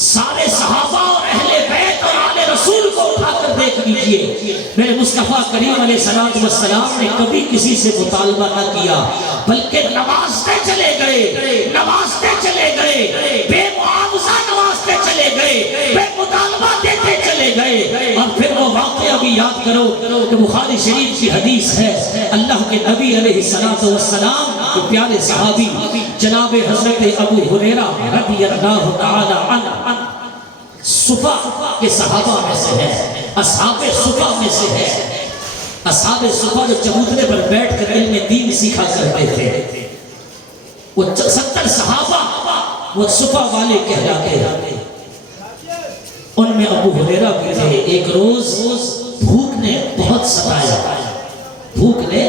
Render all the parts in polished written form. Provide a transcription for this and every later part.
سارے صحابہ اور اہل بیت اور آل رسول کو اٹھا کر دیکھ لیجئے، میرے مصطفیٰ کریم علیہ السلام نے کبھی کسی سے مطالبہ نہ کیا، بلکہ نوازتے چلے گئے، نوازتے چلے گئے، بے معاوضہ نوازتے چلے گئے، بے مطالبہ دیتے چلے گئے۔ اور پھر وہ واقعہ بھی یاد کرو کہ بخاری شریف کی حدیث ہے، اللہ کے نبی علیہ السلام کے پیارے صحابی جناب حضرت ابو ہریرہ رضی اللہ تعالی عنہ صفا کے صحابہ میں سے ہے، اصحاب صفا میں سے ہے۔ اصحاب صفا جو چبوترے پر بیٹھ کر علم دین سیکھا کرتے تھے، وہ 70 صحابہ وہ صفا والے کہلاتے ہیں۔ ان میں ابو ہریرہ بھی تھے۔ ایک روز بھوک نے بہت ستایا، بھوک نے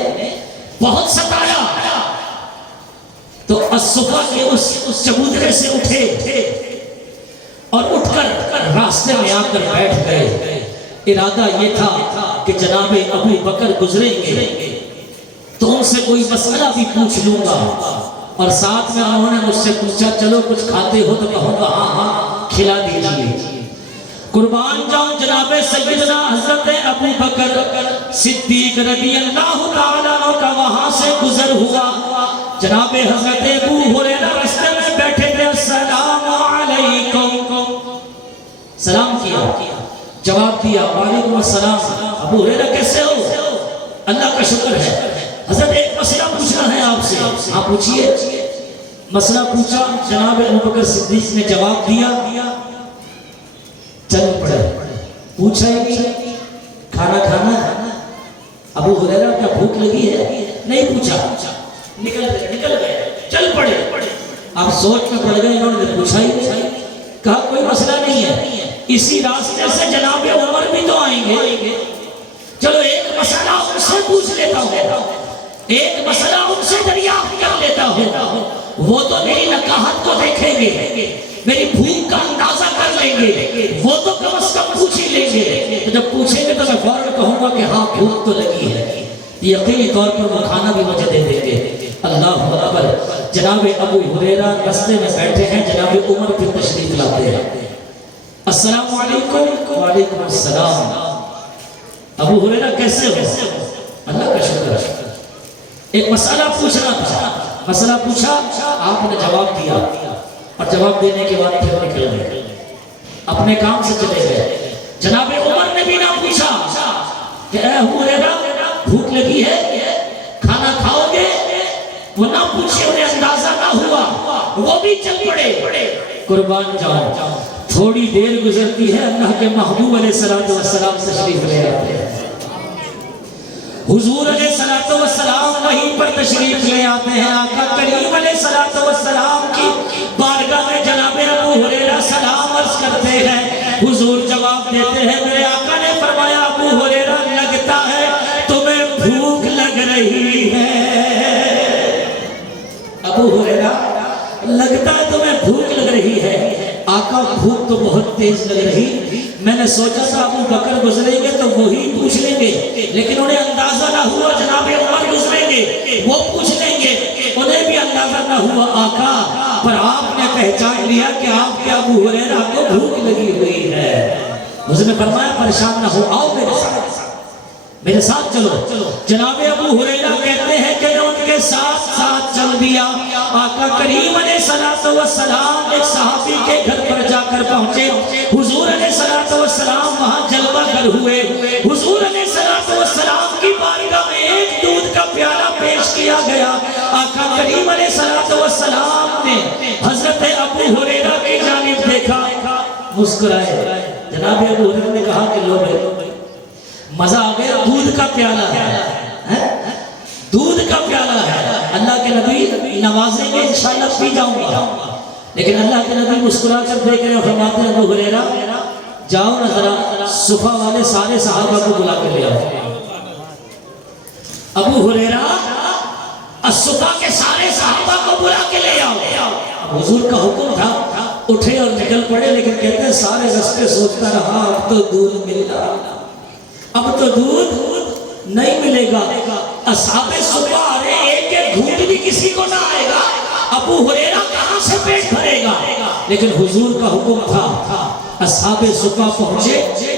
بہت ستایا، تو الصفا کے اس چبوترے سے اٹھے اور اٹھ کر راستے میں آ کر بیٹھ گئے۔ ارادہ یہ تھا کہ جناب ابو بکر گزریں گے تو ان سے کوئی مسئلہ بھی پوچھ لوں گا، اور ساتھ میں انہوں نے مجھ سے پوچھا چلو کچھ کھاتے ہو تو کہوں گا ہاں ہاں کھلا دیجیے۔ قربان جاؤں جناب سیدنا حضرت ابو بکر صدیق رضی اللہ تعالیٰ عنہ کا وہاں سے گزر ہوا۔ جناب حضرت ابو ہریرہ راستے میں بیٹھے تھے، السلام علیکم، سلام کیا، جواب دیا وعلیکم السلام۔ ابو ہریرہ کیسے ہو؟ اللہ کا شکر ہے، حضرت ایک مسئلہ پوچھنا ہے آپ سے۔ ہاں پوچھئے۔ مسئلہ پوچھا، جناب ابو بکر صدیق نے جواب دیا، چل پڑے۔ پوچھا ہی نہیں کھانا کھانا ہے؟ ابو ہریرہ کیا بھوک لگی ہے؟ نہیں پوچھا، نکل گئے، چل پڑے۔ آپ سوچ میں پڑ گئے، انہوں نے پوچھا ہی نہیں، کہا کوئی مسئلہ نہیں ہے، اسی راستے سے جناب عمر بھی تو آئیں گے، چلو ایک مسئلہ ان سے پوچھ لیتا ہوں، ایک مسئلہ ان سے دریافت کر لیتا ہوں، وہ تو میری نکاحت کو دیکھیں گے، میری بھوک کا اندازہ کر لیں گے، وہ تو کم از کم پوچھ ہی لیں گے، تو جب پوچھیں گے تو میں فوراً کہوں گا کہ ہاں بھوک تو لگی ہے، یقینی طور پر وہ کھانا بھی مجھے دے دیں گے۔ اللہ اکبر۔ جناب ابو ہریرہ راستے میں بیٹھے ہیں، جناب عمر پھر تشریف لاتے ہیں، السلام علیکم، وعلیکم السلام۔ ابو ہریرہ کیسے ہو؟ اللہ کا شکر ہے، ایک مسئلہ پوچھنا تھا، مسئلہ پوچھا، آپ نے جواب دیا، اور جواب دینے کے بعد پھر نکل گئے، اپنے کام سے چلے گئے۔ جناب عمر نے بھی نہ پوچھا کہ اے ابو ہریرہ بھوک لگی ہے، کھانا کھاؤ گے؟ وہ نہ پوچھے، انہیں اندازہ نہ ہوا، وہ بھی چل پڑے۔ قربان جاؤں، تھوڑی دیر گزرتی ہے، اللہ کے محبوب علیہ السلام تشریف لے آتے ہیں، حضور علیہ السلام وہیں پر تشریف لے آتے ہیں۔ آقا کریم علیہ السلام کی بارگاہ میں جناب ابو ہریرہ سلام عرض کرتے ہیں، حضور جواب دیتے ہیں، میرے آقا نے فرمایا ابو ہریرہ لگتا ہے تمہیں بھوک لگ رہی ہے۔ ابو ہریرہ لگتا ہے تمہیں بھوک لگ رہی ہے۔ آقا بھوک تو بہت تیز لگ رہی، میں نے سوچا تھا ابو بکر گزریں گے تو وہی پوچھ لیں گے، لیکن انہیں اندازہ نہ ہوا جناب عمر گزریں گے وہ پوچھ لیں گے، انہیں بھی اندازہ نہ ہوا آقا، پر آپ نے پہچان لیا کہ آپ کے ابو ہریرہ کو بھوک لگی ہوئی ہے۔ اس نے فرمایا پریشان نہ ہو، آؤ میرے ساتھ چلو۔ جناب ابو ہریرہ کہتے ہیں کہ ان کے ساتھ چل دیا۔ آقا کریم علیہ السلام ایک صحابی کے گھر پر جا کر پہنچے، حضور علیہ السلام وہاں جلوہ گر ہوئے، حضور علیہ السلام کی بارگاہ میں ایک دودھ کا پیالہ پیش کیا گیا۔ آقا کریم علیہ السلام نے حضرت ابو ہریرہ کی جانب دیکھا، مسکرائے۔ جناب ابو ہریرہ نے کہا کہ لو بھائی مزہ آ گیا، دودھ کا پیالہ ہے، دودھ کا پیالہ ہے، اللہ کے نبی نوازیں گے انشاءاللہ پی جاؤں گا، لیکن اللہ کے نبی مسکرا کر دیکھ رہے اور فرماتے ہیں ابو ہریرہ جاؤ نا ذرا صفا والے سارے صحابہ کو بلا کے لے آؤ۔ ابو ہریرہ صفا کے سارے صحابہ کو بلا کے لے آؤ۔ حضور کا حکم تھا، اٹھے اور نکل پڑے، لیکن کہتے ہیں سارے راستے سوچتا رہا اب تو دودھ مل گیا، اب تو دودھ نہیں ملے گا۔ اصحاب صفا آ رہے، ایک ایک گھونٹ بھی کسی کو نہ آئے گا، ابو ہریرہ کہاں سے پیٹ بھرے گا؟ لیکن حضور کا حکم تھا، اصحاب صفہ پہنچے،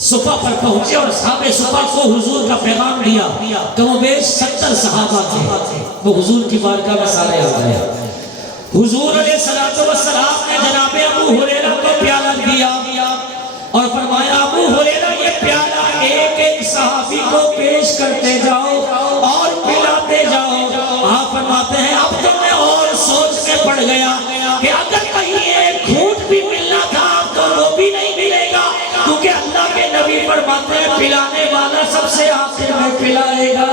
صفہ پر پہنچے اور اصحاب صفہ کو حضور کا پیغام دیا، کم و بیش 70 صحابہ تھے، وہ حضور کی بارگاہ میں سارے آ گئے۔ حضور علیہ السلام نے جناب ابو ہریرہ کو پیالہ دیا اور فرمایا ابو ہریرہ یہ پیالہ ایک ایک صحابی کو پیش کرتے جاؤ اور پلاتے جاؤ۔ آپ فرماتے ہیں اب تو میں اور سوچ میں پڑ گیا کہ اگر کہیں ایک گھونٹ بھی ملنا تھا تو وہ بھی نہیں ملے گا، کیونکہ اللہ کے نبی فرماتے ہیں پلانے والا سب سے آخر میں پلائے گا،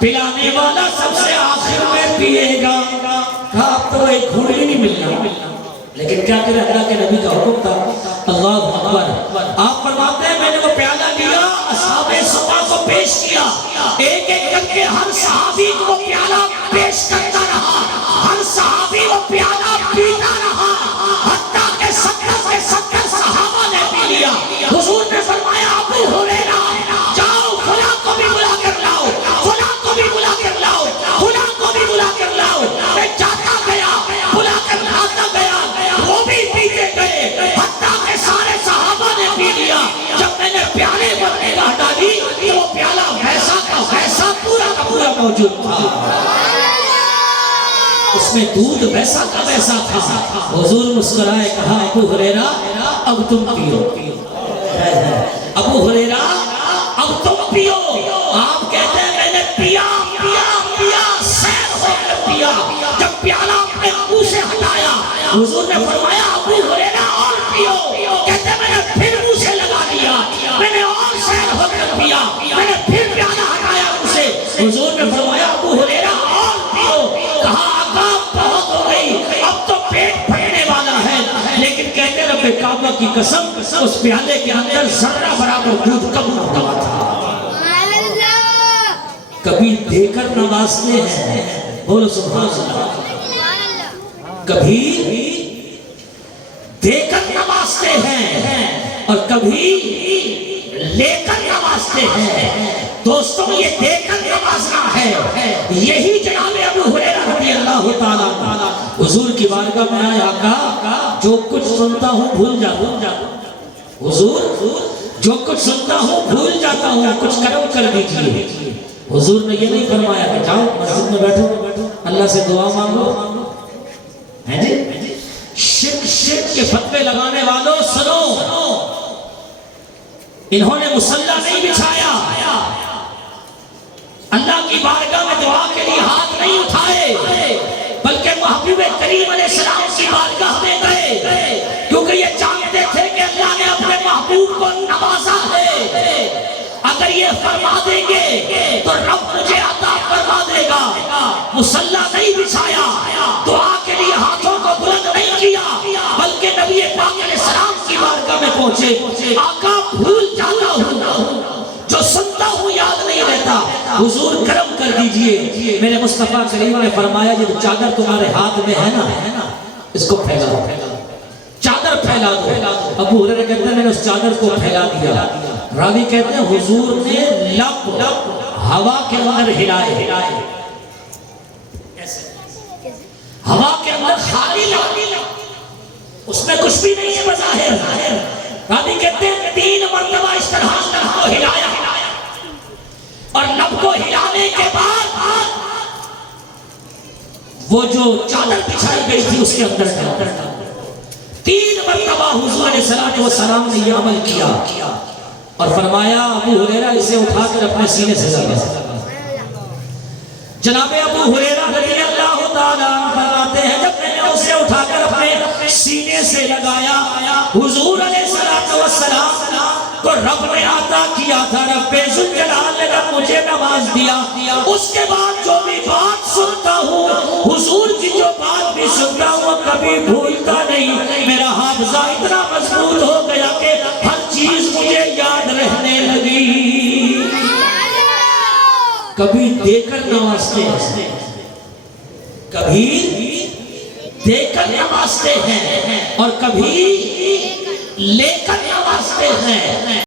پلانے والا سب سے آخر میں پیے گا۔ کہا اب تو ایک گھونٹ بھی نہیں ملنا، لیکن کیا کرے اللہ کے نبی کا حکم تھا۔ اللہ اکبر۔ آپ فرماتے ہیں میں نے وہ پیالہ لیا، اصحاب صفہ کو پیش کیا، ایک ایک کر کے ہر صحابی کو پیالہ پیش کرتا رہا، ہر صحابی وہ پیالہ پیتا رہا، حتیٰ کہ 70 صحابہ نے پی لیا۔ حضور نے فرمایا ابو ہریرہ جاؤ فلاں کو بھی بلا کر لاؤ، فلاں کو بھی بلا کر لاؤ، فلاں کو بھی بلا کر لاؤ۔ میں جاتا گیا، بلا کر لاتا گیا، وہ بھی پیتے گئے، حتیٰ کہ سارے صحابہ نے پی لیا۔ جب میں نے پیالے پر نگاہ ڈالی تو وہ پیالہ ویسا کا ویسا پورا کا پورا موجود تھا، اس میں دودھ ویسا کا ویسا تھا۔ حضور مسکرائے کہا ابو ہریرہ اب تم پیو، ابو ہریرہ اب تم پیو۔ آپ کہتے ہیں میں نے پیا پیا پیا، سیر ہو کر پیا۔ جب پیالہ اپنے منہ سے ہٹایا حضور نے فرمایا ابو ہریرہ اور پیو، کہتے ہیں میں نے پھر منہ سے لگا لیا، میں نے اور سیر ہو کر پیا، میں نے پھر پیالہ ہٹایا منہ سے۔ حضور نے فرمایا ابو ہریرہ اور پیو۔ کہا آقا بہت ہو گئی، اب تو پیٹ پھٹنے والا ہے، لیکن کہتے رب کعبہ کی قسم اس پیالے کے اندر ذرہ برابر دودھ کم نہ ہوا تھا۔ کبھی دے کر نوازتے ہیں، بولو سبحان اللہ، کبھی دے کر نوازتے ہیں اور کبھی لے کر نوازتے ہیں۔ دوستوں یہ دے کر نوازنا ہے، یہی جناب ابو ہریرہ رضی اللہ تعالیٰ حضور کی بارگاہ میں آیا، آقا جو کچھ سنتا ہوں بھول جاتا ہوں، حضور جو کچھ سنتا ہوں بھول جاتا ہوں، کچھ کرم کر دیجئے۔ حضور نے یہ نہیں فرمایا کہ جاؤ مسجد میں بیٹھو اللہ سے دعا مانگو، ہے جی شرک کے فتوے لگانے والوں سنو، انہوں نے مصلی نہیں بچھایا، اللہ کی بارگاہ میں دعا کے لیے ہاتھ نہیں اٹھائے، بلکہ محبوب کریم علیہ السلام کی بارگاہ میں گئے، کیونکہ یہ جانتے تھے کہ اللہ نے اپنے محبوب کو نوازا ہے، اگر یہ فرما دیں گے تو رب مجھے عطا فرما دے گا۔ مصلی نہیں بچھایا، دعا کے لیے ہاتھوں کو بلند نہیں کیا، بلکہ نبی پاک علیہ السلام کی بارگاہ میں پہنچے۔ آقا بھول جاتا ہوں، جو سنتا ہوں یاد نہیں رہتا، حضور کرم کر دیجئے۔ میرے مصطفیٰ کریم نے فرمایا جب چادر تمہارے ہاتھ میں ہے نا اس کو پھیلا دو، چادر پھیلا دو۔ ابو ہریرہ کہتے ہیں میں نے اس چادر کو پھیلا دیا۔ راوی کہتے ہیں حضور نے لب ہوا کے اندر ہلائے، ہوا کے اندر خالی لب، اس میں کچھ بھی نہیں ہے بظاہر۔ راوی کہتے ہیں 3 مرتبہ اس طرح لب کو ہلایا، اور لب کو ہلانے کے بعد وہ جو چادر بچھائی گئی تھی اس کے اندر 3 مرتبہ حضور علیہ السلام نے یہ عمل کیا اور فرمایا ابو ہریرہ اسے اٹھا کر اپنے سینے سے لگا۔ جناب ابو ہریرہ رضی اللہ تعالیٰ فرماتے ہیں جب میں نے اسے اٹھا کر اپنے سینے سے لگایا، حضور علیہ السلام کو رب نے عطا کیا تھا، رب ذوالجلال نے رب مجھے نواز دیا۔ اس کے بعد جو بھی بات سنتا ہوں، حضور کی جو بات بھی سنتا ہوں، کبھی بھولتا نہیں۔ میرا حافظہ اتنا مضبوط ہو گیا کہ ہر چیز مجھے یاد رہنے لگی۔ کبھی دے کر نوازتے ہیں، کبھی دے کر نوازتے ہیں اور کبھی لے کر نوازتے ہیں۔